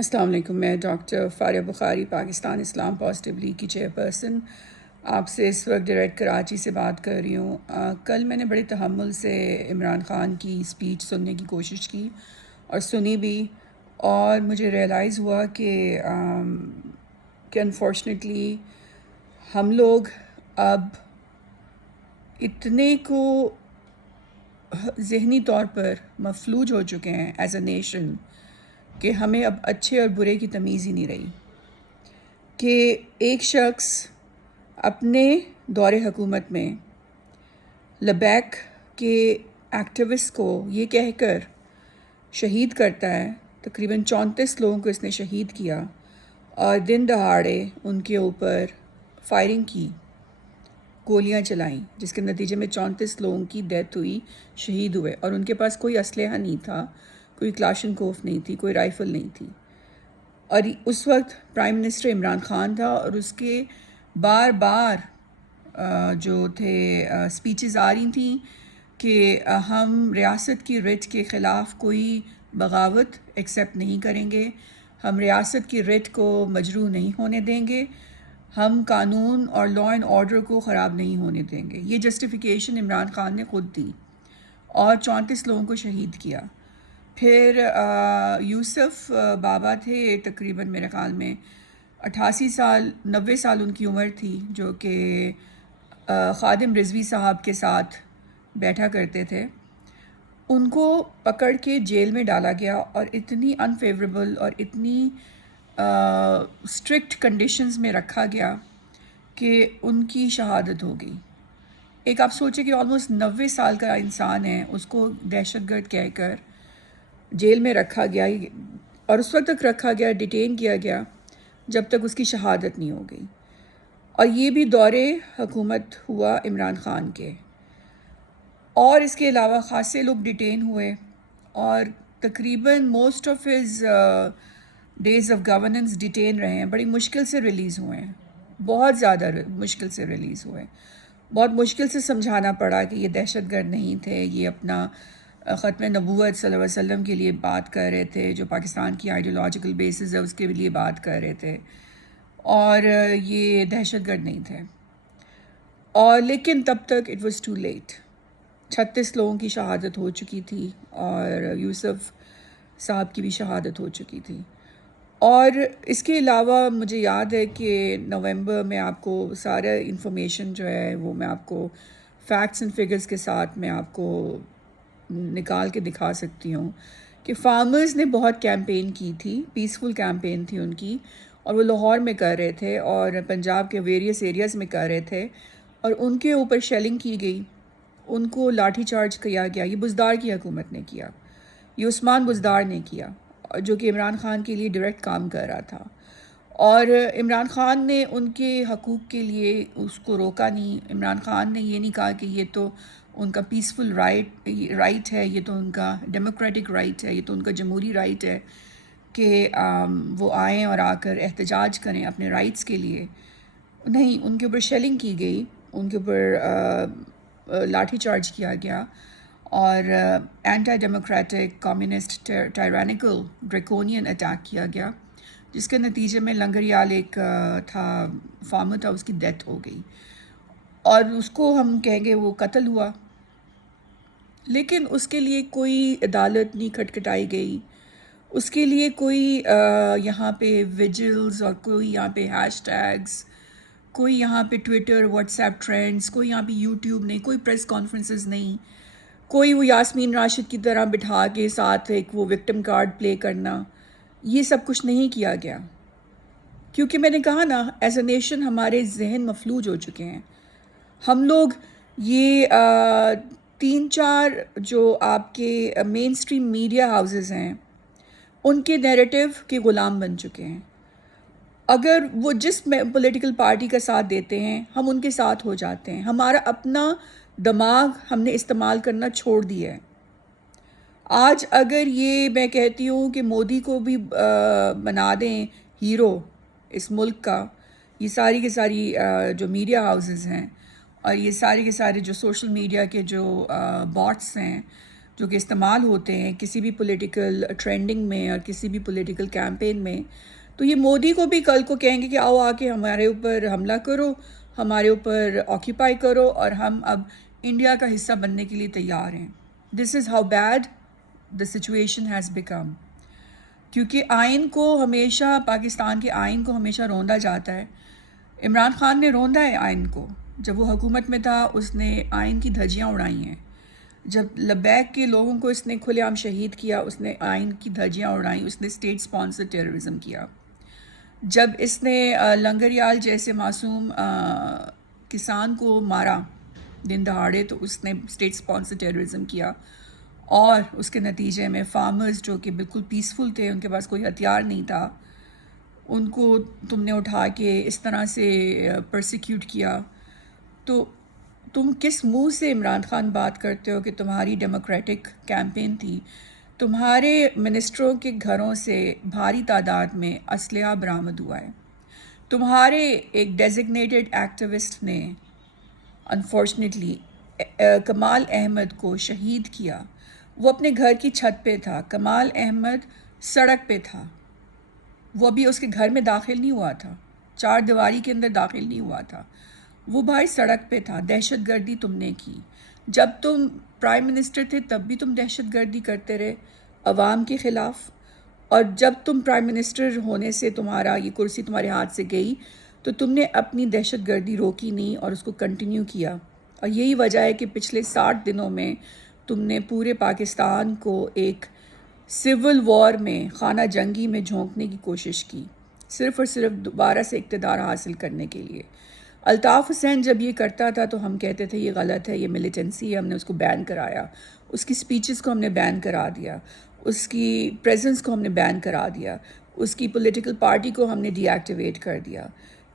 السلام علیکم. میں ڈاکٹر فارغ بخاری، پاکستان اسلام پازیٹیو لیگ کی چیئرپرسن، آپ سے اس وقت ڈائریکٹ کراچی سے بات کر رہی ہوں. کل میں نے بڑے تحمل سے عمران خان کی اسپیچ سننے کی کوشش کی اور سنی بھی، اور مجھے ریئلائز ہوا کہ انفارچونیٹلی ہم لوگ اب اتنے کو ذہنی طور پر مفلوج ہو چکے ہیں ایز اے نیشن کہ ہمیں اب اچھے اور برے کی تمیز ہی نہیں رہی. کہ ایک شخص اپنے دور حکومت میں لبیک کے ایکٹیوسٹ کو یہ کہہ کر شہید کرتا ہے، تقریباً 34 لوگوں کو اس نے شہید کیا، اور دن دہاڑے ان کے اوپر فائرنگ کی، گولیاں چلائیں، جس کے نتیجے میں 34 لوگوں کی ڈیتھ ہوئی، شہید ہوئے، اور ان کے پاس کوئی اسلحہ نہیں تھا، کوئی کلاشن کوف نہیں تھی، کوئی رائفل نہیں تھی. اور اس وقت پرائم منسٹر عمران خان تھا، اور اس کے بار بار جو تھے اسپیچز آ رہی تھیں کہ ہم ریاست کی رٹ کے خلاف کوئی بغاوت ایکسیپٹ نہیں کریں گے، ہم ریاست کی رٹ کو مجروح نہیں ہونے دیں گے، ہم قانون اور لا اینڈ آرڈر کو خراب نہیں ہونے دیں گے. یہ جسٹیفیکیشن عمران خان نے خود دی اور 34 لوگوں کو شہید کیا. پھر یوسف بابا تھے، تقریباً میرے خیال میں 88 سال 90 سال ان کی عمر تھی، جو کہ خادم رضوی صاحب کے ساتھ بیٹھا کرتے تھے. ان کو پکڑ کے جیل میں ڈالا گیا، اور اتنی انفیوریبل اور اتنی اسٹرکٹ کنڈیشنز میں رکھا گیا کہ ان کی شہادت ہو گئی. ایک آپ سوچیں کہ آلموسٹ 90 سال کا انسان ہے، اس کو دہشت گرد کہہ کر جیل میں رکھا گیا، اور اس وقت تک رکھا گیا، ڈیٹین کیا گیا جب تک اس کی شہادت نہیں ہو گئی. اور یہ بھی دور حکومت ہوا عمران خان کے. اور اس کے علاوہ خاصے لوگ ڈیٹین ہوئے، اور تقریباً most of his days of governance detain رہے ہیں. بڑی مشکل سے ریلیز ہوئے ہیں، بہت زیادہ مشکل سے ریلیز ہوئے. بہت مشکل سے سمجھانا پڑا کہ یہ دہشت گرد نہیں تھے، یہ اپنا ختم نبوت صلی اللہ علیہ وسلم کے لیے بات کر رہے تھے، جو پاکستان کی آئیڈیولوجیکل بیسز ہے اس کے لیے بات کر رہے تھے، اور یہ دہشت گرد نہیں تھے. اور لیکن تب تک اٹ واز ٹو لیٹ. 36 لوگوں کی شہادت ہو چکی تھی، اور یوسف صاحب کی بھی شہادت ہو چکی تھی. اور اس کے علاوہ مجھے یاد ہے کہ نومبر میں آپ کو سارا انفارمیشن جو ہے وہ میں آپ کو فیکٹس اینڈ فگرز کے ساتھ میں آپ کو نکال کے دکھا سکتی ہوں کہ فارمرز نے بہت کیمپین کی تھی، پیسفل کیمپین تھی ان کی، اور وہ لاہور میں کر رہے تھے اور پنجاب کے ویریس ایریاز میں کر رہے تھے، اور ان کے اوپر شیلنگ کی گئی، ان کو لاٹھی چارج کیا گیا. یہ بزدار کی حکومت نے کیا، یہ عثمان بزدار نے کیا، جو کہ عمران خان کے لیے ڈائریکٹ کام کر رہا تھا. اور عمران خان نے ان کے حقوق کے لیے اس کو روکا نہیں. عمران خان نے یہ نہیں کہا کہ یہ تو ان کا پیسفل رائٹ ہے، یہ تو ان کا ڈیموکریٹک رائٹ ہے، یہ تو ان کا جمہوری رائٹ ہے کہ وہ آئیں اور آ کر احتجاج کریں اپنے رائٹس کے لیے. نہیں، ان کے اوپر شیلنگ کی گئی، ان کے اوپر لاٹھی چارج کیا گیا، اور anti democratic, communist, tyrannical, draconian attack کیا گیا، جس کے نتیجے میں لنگریال ایک تھا فارمر تھا، اس کی ڈیتھ ہو گئی، اور اس کو ہم کہیں گے وہ قتل ہوا. لیکن اس کے لیے کوئی عدالت نہیں کھٹکھٹائی گئی، اس کے لیے کوئی یہاں پہ ویجلز، اور کوئی یہاں پہ ہیش ٹیگز، کوئی یہاں پہ ٹویٹر، واٹس ایپ ٹرینڈز، کوئی یہاں پہ یوٹیوب نہیں، کوئی پریس کانفرنسز نہیں، کوئی وہ یاسمین راشد کی طرح بٹھا کے ساتھ ایک وہ وکٹم کارڈ پلے کرنا، یہ سب کچھ نہیں کیا گیا. کیونکہ میں نے کہا نا، ایز اے نیشن ہمارے ذہن مفلوج ہو چکے ہیں. ہم لوگ یہ 3-4 جو آپ کے مین سٹریم میڈیا ہاؤسز ہیں، ان کے نیریٹو کے غلام بن چکے ہیں. اگر وہ جس پولیٹیکل پارٹی کا ساتھ دیتے ہیں، ہم ان کے ساتھ ہو جاتے ہیں. ہمارا اپنا دماغ ہم نے استعمال کرنا چھوڑ دیا ہے. آج اگر یہ میں کہتی ہوں کہ مودی کو بھی بنا دیں ہیرو اس ملک کا، یہ ساری کی ساری جو میڈیا ہاؤسز ہیں، اور یہ سارے کے سارے جو سوشل میڈیا کے جو باٹس ہیں، جو کہ استعمال ہوتے ہیں کسی بھی پولیٹیکل ٹرینڈنگ میں اور کسی بھی پولیٹیکل کیمپین میں، تو یہ مودی کو بھی کل کو کہیں گے کہ آؤ آ کے ہمارے اوپر حملہ کرو، ہمارے اوپر آکیپائی کرو، اور ہم اب انڈیا کا حصہ بننے کے لیے تیار ہیں. This is how bad the situation has become. کیونکہ آئین کو ہمیشہ، پاکستان کے آئین کو ہمیشہ روندا جاتا ہے. عمران خان نے روندا ہے آئین کو. جب وہ حکومت میں تھا اس نے آئین کی دھجیاں اڑائی ہیں. جب لبیک کے لوگوں کو اس نے کھلے عام شہید کیا، اس نے آئین کی دھجیاں اڑائیں، اس نے اسٹیٹ سپانسر ٹیررزم کیا. جب اس نے لنگریال جیسے معصوم کسان کو مارا دن دہاڑے، تو اس نے اسٹیٹ سپانسر ٹیررزم کیا. اور اس کے نتیجے میں فارمرز جو کہ بالکل پیسفل تھے، ان کے پاس کوئی ہتھیار نہیں تھا، ان کو تم نے اٹھا کے اس طرح سے پرسیکیوٹ کیا. تو تم کس منہ سے عمران خان بات کرتے ہو کہ تمہاری ڈیموکریٹک کیمپین تھی؟ تمہارے منسٹروں کے گھروں سے بھاری تعداد میں اسلحہ برآمد ہوا ہے. تمہارے ایک ڈیزگنیٹڈ ایکٹیوسٹ نے انفارچونیٹلی کمال احمد کو شہید کیا. وہ اپنے گھر کی چھت پہ تھا. کمال احمد سڑک پہ تھا. وہ ابھی اس کے گھر میں داخل نہیں ہوا تھا، چار دیواری کے اندر داخل نہیں ہوا تھا. وہ بھائی سڑک پہ تھا. دہشت گردی تم نے کی. جب تم پرائم منسٹر تھے تب بھی تم دہشت گردی کرتے رہے عوام کے خلاف، اور جب تم پرائم منسٹر ہونے سے تمہارا یہ کرسی تمہارے ہاتھ سے گئی تو تم نے اپنی دہشت گردی روکی نہیں اور اس کو کنٹینیو کیا. اور یہی وجہ ہے کہ پچھلے 60 دنوں میں تم نے پورے پاکستان کو ایک سول وار میں، خانہ جنگی میں جھونکنے کی کوشش کی، صرف اور صرف دوبارہ سے اقتدار حاصل کرنے کے لیے. الطاف حسین جب یہ کرتا تھا تو ہم کہتے تھے یہ غلط ہے، یہ ملیٹنسی ہے، ہم نے اس کو بین کرایا. اس کی سپیچز کو ہم نے بین کرا دیا، اس کی پریزنس کو ہم نے بین کرا دیا، اس کی پولیٹیکل پارٹی کو ہم نے ڈی ایکٹیویٹ کر دیا.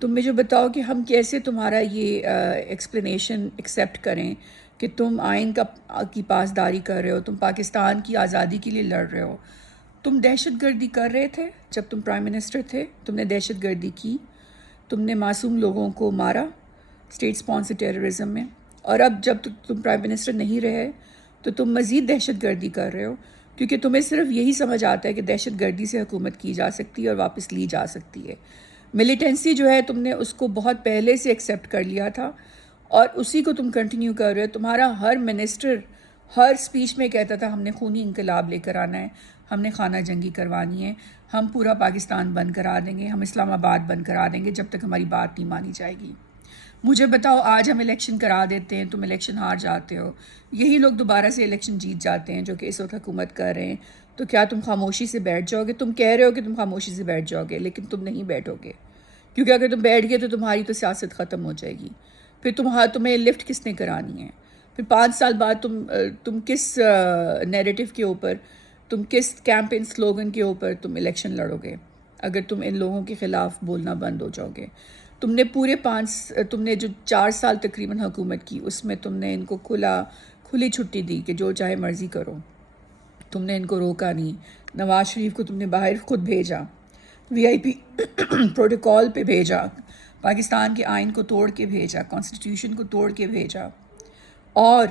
تم مجھے بتاؤ کہ ہم کیسے تمہارا یہ ایکسپلینیشن ایکسیپٹ کریں کہ تم آئین کی پاسداری کر رہے ہو، تم پاکستان کی آزادی کے لیے لڑ رہے ہو. تم دہشت گردی کر رہے تھے جب تم پرائم منسٹر تھے، تم نے دہشت گردی کی، تم نے معصوم لوگوں کو مارا اسٹیٹ سپانسر ٹیررزم میں. اور اب جب تم پرائم منسٹر نہیں رہے تو تم مزید دہشت گردی کر رہے ہو، کیونکہ تمہیں صرف یہی سمجھ آتا ہے کہ دہشت گردی سے حکومت کی جا سکتی ہے اور واپس لی جا سکتی ہے. ملیٹنسی جو ہے تم نے اس کو بہت پہلے سے ایکسیپٹ کر لیا تھا اور اسی کو تم کنٹینیو کر رہے ہو. تمہارا ہر منسٹر ہر سپیچ میں کہتا تھا ہم نے خونی انقلاب لے کر آنا ہے، ہم نے خانہ جنگی کروانی ہے، ہم پورا پاکستان بند کرا دیں گے، ہم اسلام آباد بند کرا دیں گے جب تک ہماری بات نہیں مانی جائے گی. مجھے بتاؤ آج ہم الیکشن کرا دیتے ہیں، تم الیکشن ہار جاتے ہو، یہی لوگ دوبارہ سے الیکشن جیت جاتے ہیں جو کہ اس وقت حکومت کر رہے ہیں، تو کیا تم خاموشی سے بیٹھ جاؤ گے؟ تم کہہ رہے ہو کہ تم خاموشی سے بیٹھ جاؤ گے، لیکن تم نہیں بیٹھو گے، کیونکہ اگر تم بیٹھ گئے تو تمہاری تو سیاست ختم ہو جائے گی. پھر تمہیں لفٹ کس نے کرانی ہے؟ پھر 5 سال بعد تم کس نیریٹو کے اوپر، تم کس کیمپین سلوگن کے اوپر تم الیکشن لڑو گے اگر تم ان لوگوں کے خلاف بولنا بند ہو جاؤ گے؟ تم نے تم نے جو 4 سال تقریباً حکومت کی، اس میں تم نے ان کو کھلی چھٹی دی کہ جو چاہے مرضی کرو. تم نے ان کو روکا نہیں. نواز شریف کو تم نے باہر خود بھیجا، وی آئی پی پروٹوکول پہ بھیجا، پاکستان کے آئین کو توڑ کے بھیجا، کانسٹیٹیوشن کو توڑ کے بھیجا. اور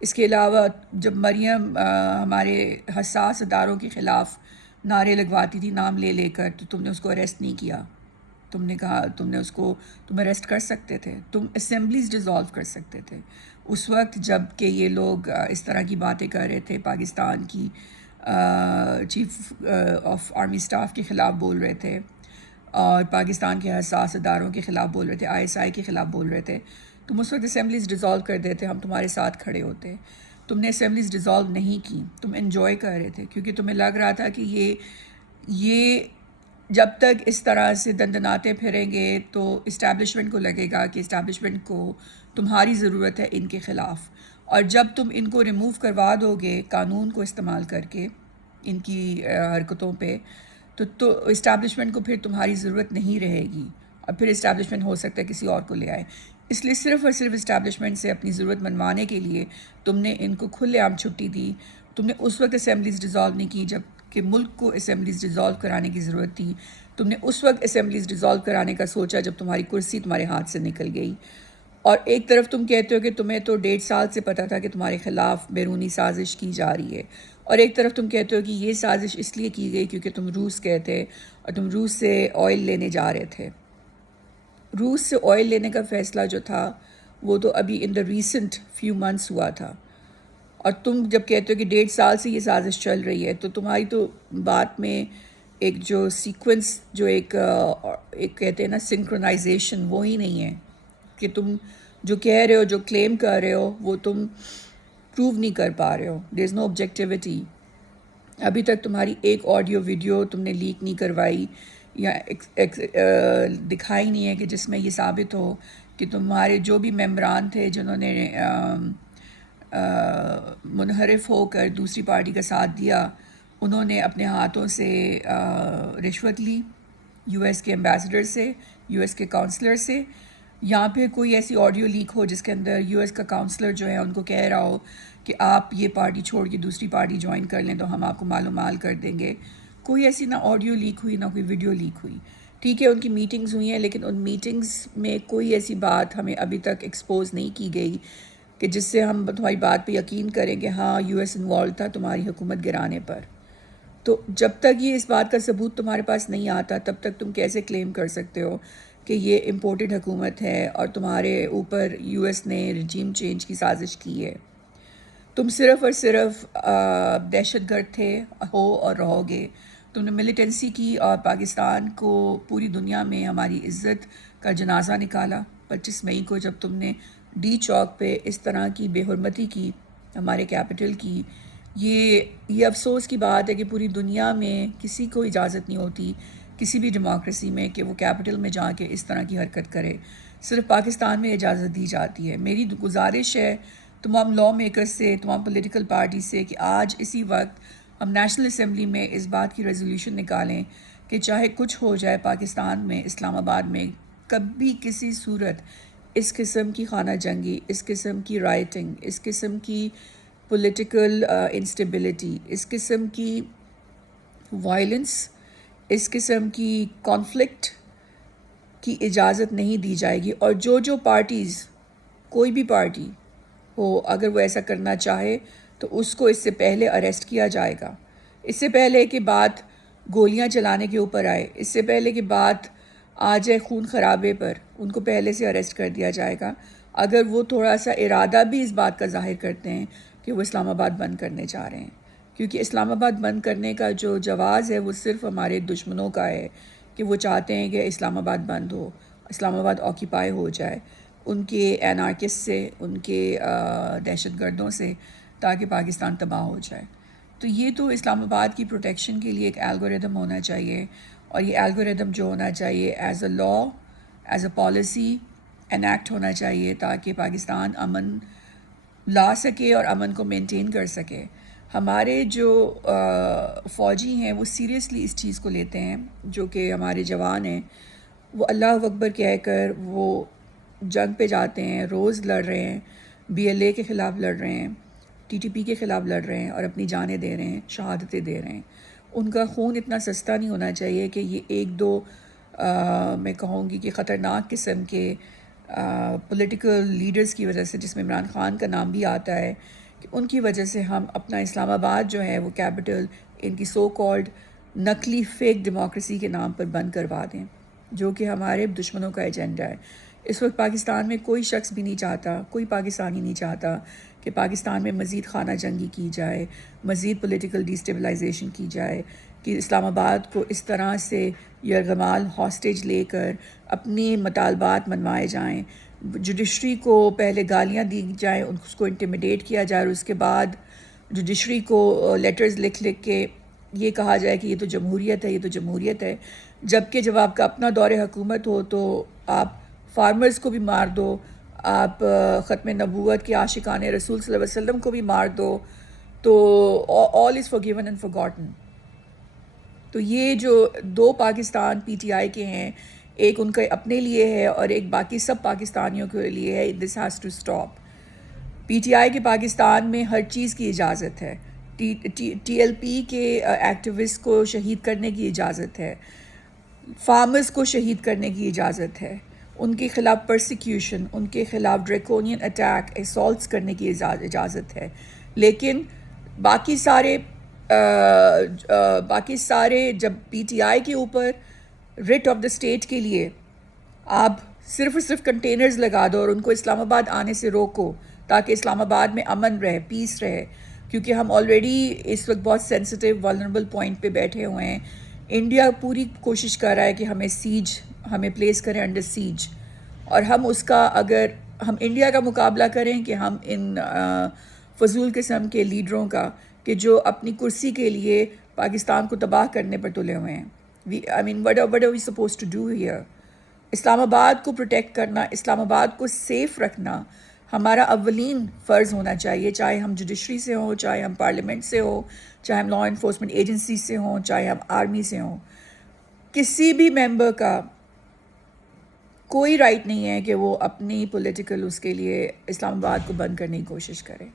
اس کے علاوہ جب مریم ہمارے حساس اداروں کے خلاف نعرے لگواتی تھی نام لے لے کر، تو تم نے اس کو اریسٹ نہیں کیا. تم نے کہا تم اریسٹ کر سکتے تھے، تم اسمبلیز ڈیزالو کر سکتے تھے اس وقت جب کہ یہ لوگ اس طرح کی باتیں کر رہے تھے، پاکستان کی چیف آف آرمی اسٹاف کے خلاف بول رہے تھے اور پاکستان کے حساس اداروں کے خلاف بول رہے تھے، ISI کے خلاف بول رہے تھے. تم اس وقت اسمبلیز ڈیزالو کر دیتے، ہم تمہارے ساتھ کھڑے ہوتے. تم نے اسمبلیز ڈیزالو نہیں کی، تم انجوائے کر رہے تھے کیونکہ تمہیں لگ رہا تھا کہ یہ جب تک اس طرح سے دندناتے پھریں گے تو اسٹیبلشمنٹ کو لگے گا کہ اسٹیبلشمنٹ کو تمہاری ضرورت ہے ان کے خلاف، اور جب تم ان کو ریموو کروا دو گے قانون کو استعمال کر کے ان کی حرکتوں پہ، تو اسٹیبلشمنٹ کو پھر تمہاری ضرورت نہیں رہے گی اور پھر اسٹیبلشمنٹ ہو سکتا ہے کسی اور کو لے آئے. اس لیے صرف اور صرف اسٹیبلشمنٹ سے اپنی ضرورت منوانے کے لیے تم نے ان کو کھلے عام چھٹی دی. تم نے اس وقت اسمبلیز ڈیزالو نہیں کی جب کہ ملک کو اسمبلیز ڈیزالو کرانے کی ضرورت تھی. تم نے اس وقت اسمبلیز ڈیزالو کرانے کا سوچا جب تمہاری کرسی تمہارے ہاتھ سے نکل گئی. اور ایک طرف تم کہتے ہو کہ تمہیں تو 1.5 سال سے پتہ تھا کہ تمہارے خلاف بیرونی سازش کی جا رہی ہے، اور ایک طرف تم کہتے ہو کہ یہ سازش اس لیے کی گئی کیونکہ تم روس گئے تھے اور تم روس سے آئل لینے جا رہے تھے۔ روس سے آئل لینے کا فیصلہ جو تھا وہ تو ابھی ان دا ریسنٹ فیو منتھس ہوا تھا، اور تم جب کہتے ہو کہ 1.5 سال سے یہ سازش چل رہی ہے، تو تمہاری تو بات میں ایک جو سیکوینس، جو ایک کہتے ہیں نا سنکرونائزیشن، وہی نہیں ہے کہ تم جو کہہ رہے ہو، جو کلیم کر رہے ہو، وہ تم پروو نہیں کر پا رہے ہو۔ دیر از نو آبجیکٹیوٹی۔ ابھی تک تمہاری ایک آڈیو ویڈیو تم نے لیک نہیں کروائی یا دکھائی نہیں ہے کہ جس میں یہ ثابت ہو کہ تمہارے جو بھی ممبران تھے جنہوں نے منحرف ہو کر دوسری پارٹی کا ساتھ دیا، انہوں نے اپنے ہاتھوں سے رشوت لی یو ایس کے ایمبیسڈر سے، یو ایس کے کاؤنسلر سے، یا پھر کوئی ایسی آڈیو لیک ہو جس کے اندر یو ایس کا کاؤنسلر جو ہے ان کو کہہ رہا ہو کہ آپ یہ پارٹی چھوڑ کے دوسری پارٹی جوائن کر لیں تو ہم آپ کو مال و مال کر دیں گے۔ کوئی ایسی نہ آڈیو لیک ہوئی نہ کوئی ویڈیو لیک ہوئی۔ ٹھیک ہے ان کی میٹنگز ہوئی ہیں، لیکن ان میٹنگز میں کوئی ایسی بات ہمیں ابھی تک ایکسپوز نہیں کی گئی کہ جس سے ہم تمہاری بات پہ یقین کریں کہ ہاں یو ایس انوالو تھا تمہاری حکومت گرانے پر۔ تو جب تک یہ اس بات کا ثبوت تمہارے پاس نہیں آتا، تب تک تم کیسے کلیم کر سکتے ہو کہ یہ امپورٹڈ حکومت ہے اور تمہارے اوپر یو ایس نے رجیم چینج کی سازش کی ہے؟ تم صرف اور صرف دہشت گرد تھے، ہو اور رہو گے۔ تم نے ملیٹنسی کی اور پاکستان کو پوری دنیا میں ہماری عزت کا جنازہ نکالا۔ 25 مئی کو جب تم نے ڈی چوک پہ اس طرح کی بے حرمتی کی ہمارے کیپٹل کی، یہ افسوس کی بات ہے کہ پوری دنیا میں کسی کو اجازت نہیں ہوتی کسی بھی ڈیموکریسی میں کہ وہ کیپٹل میں جا کے اس طرح کی حرکت کرے، صرف پاکستان میں اجازت دی جاتی ہے۔ میری گزارش ہے تمام لا میکرز سے، تمام پولیٹیکل پارٹی سے، کہ آج اسی وقت ہم نیشنل اسمبلی میں اس بات کی ریزولوشن نکالیں کہ چاہے کچھ ہو جائے پاکستان میں، اسلام آباد میں کبھی کسی صورت اس قسم کی خانہ جنگی، اس قسم کی رائٹنگ، اس قسم کی پولیٹیکل انسٹیبلٹی، اس قسم کی وائلنس، اس قسم کی کانفلکٹ کی اجازت نہیں دی جائے گی۔ اور جو پارٹیز، کوئی بھی پارٹی ہو، اگر وہ ایسا کرنا چاہے تو اس کو اس سے پہلے اریسٹ کیا جائے گا، اس سے پہلے کہ بات گولیاں چلانے کے اوپر آئے، اس سے پہلے کہ بات آ جائے خون خرابے پر، ان کو پہلے سے اریسٹ کر دیا جائے گا اگر وہ تھوڑا سا ارادہ بھی اس بات کا ظاہر کرتے ہیں کہ وہ اسلام آباد بند کرنے جا رہے ہیں۔ کیونکہ اسلام آباد بند کرنے کا جو جواز ہے وہ صرف ہمارے دشمنوں کا ہے کہ وہ چاہتے ہیں کہ اسلام آباد بند ہو، اسلام آباد آکیپائی ہو جائے ان کے اینارکسٹ سے، ان کے دہشت گردوں سے، تاکہ پاکستان تباہ ہو جائے۔ تو یہ تو اسلام آباد کی پروٹیکشن کے لیے ایک الگوریدم ہونا چاہیے، اور یہ الگوریدم جو ہونا چاہیے as a law, as a policy enact ہونا چاہیے تاکہ پاکستان امن لا سکے اور امن کو مینٹین کر سکے۔ ہمارے جو فوجی ہیں وہ سیریسلی اس چیز کو لیتے ہیں، جو کہ ہمارے جوان ہیں وہ اللہ اکبر کہہ کر وہ جنگ پہ جاتے ہیں، روز لڑ رہے ہیں، بی ایل اے کے خلاف لڑ رہے ہیں، ٹی ٹی پی کے خلاف لڑ رہے ہیں اور اپنی جانیں دے رہے ہیں، شہادتیں دے رہے ہیں۔ ان کا خون اتنا سستا نہیں ہونا چاہیے کہ یہ ایک دو میں کہوں گی کہ خطرناک قسم کے پولیٹیکل لیڈرز کی وجہ سے، جس میں عمران خان کا نام بھی آتا ہے، کہ ان کی وجہ سے ہم اپنا اسلام آباد جو ہے وہ کیپٹل ان کی سو کالڈ نقلی فیک ڈیموکریسی کے نام پر بند کروا دیں، جو کہ ہمارے دشمنوں کا ایجنڈا ہے۔ اس وقت پاکستان میں کوئی شخص بھی نہیں چاہتا، کوئی پاکستانی نہیں چاہتا کہ پاکستان میں مزید خانہ جنگی کی جائے، مزید پولیٹیکل ڈیسٹیبلائزیشن کی جائے، کہ اسلام آباد کو اس طرح سے یرغمال ہاسٹیج لے کر اپنی مطالبات منوائے جائیں، جوڈیشری کو پہلے گالیاں دی جائیں، اس کو انٹیمیڈیٹ کیا جائے، اور اس کے بعد جوڈیشری کو لیٹرز لکھ کے یہ کہا جائے کہ یہ تو جمہوریت ہے، یہ تو جمہوریت ہے، جبکہ جب آپ کا اپنا دور حکومت ہو تو آپ فارمرز کو بھی مار دو، آپ ختم نبوت کے عاشقان رسول صلی اللہ علیہ وسلم کو بھی مار دو، تو all is forgiven and forgotten۔ تو یہ جو دو پاکستان پی ٹی آئی کے ہیں، ایک ان کے اپنے لیے ہے اور ایک باقی سب پاکستانیوں کے لیے ہے، this has to stop. P T I کے پاکستان میں ہر چیز کی اجازت ہے، ٹی ایل پی کے ایکٹیوسٹ کو شہید کرنے کی اجازت ہے، فارمرز کو شہید کرنے کی اجازت ہے، ان کے خلاف پرسیکیوشن، ان کے خلاف ڈریکونین اٹیک، اسالٹس کرنے کی اجازت ہے، لیکن باقی سارے جب پی ٹی آئی کے اوپر ریٹ آف دا اسٹیٹ کے لیے آپ صرف اور صرف کنٹینرز لگا دو اور ان کو اسلام آباد آنے سے روکو تاکہ اسلام آباد میں امن رہے، پیس رہے، کیونکہ ہم آلریڈی اس وقت بہت سینسٹیو والنریبل پوائنٹ پہ بیٹھے ہوئے ہیں. انڈیا پوری کوشش کر رہا ہے کہ ہمیں پلیس کریں انڈر سیج، اور اگر ہم انڈیا کا مقابلہ کریں کہ ہم ان فضول قسم کے لیڈروں کا کہ جو اپنی کرسی کے لیے پاکستان کو تباہ کرنے پر تلے ہوئے ہیں. what are we supposed to do here؟ اسلام آباد کو پروٹیکٹ کرنا، اسلام آباد کو سیف رکھنا ہمارا اولین فرض ہونا چاہیے، چاہے ہم جوڈیشری سے ہوں، چاہے ہم پارلیمنٹ سے ہوں، چاہے ہم لا انفورسمنٹ ایجنسی سے ہوں، چاہے ہم آرمی سے ہوں. کسی بھی ممبر کا کوئی رائٹ نہیں ہے کہ وہ اپنی پولیٹیکل اس کے لیے اسلام آباد کو بند کرنے کی کوشش کرے.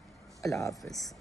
اللہ حافظ.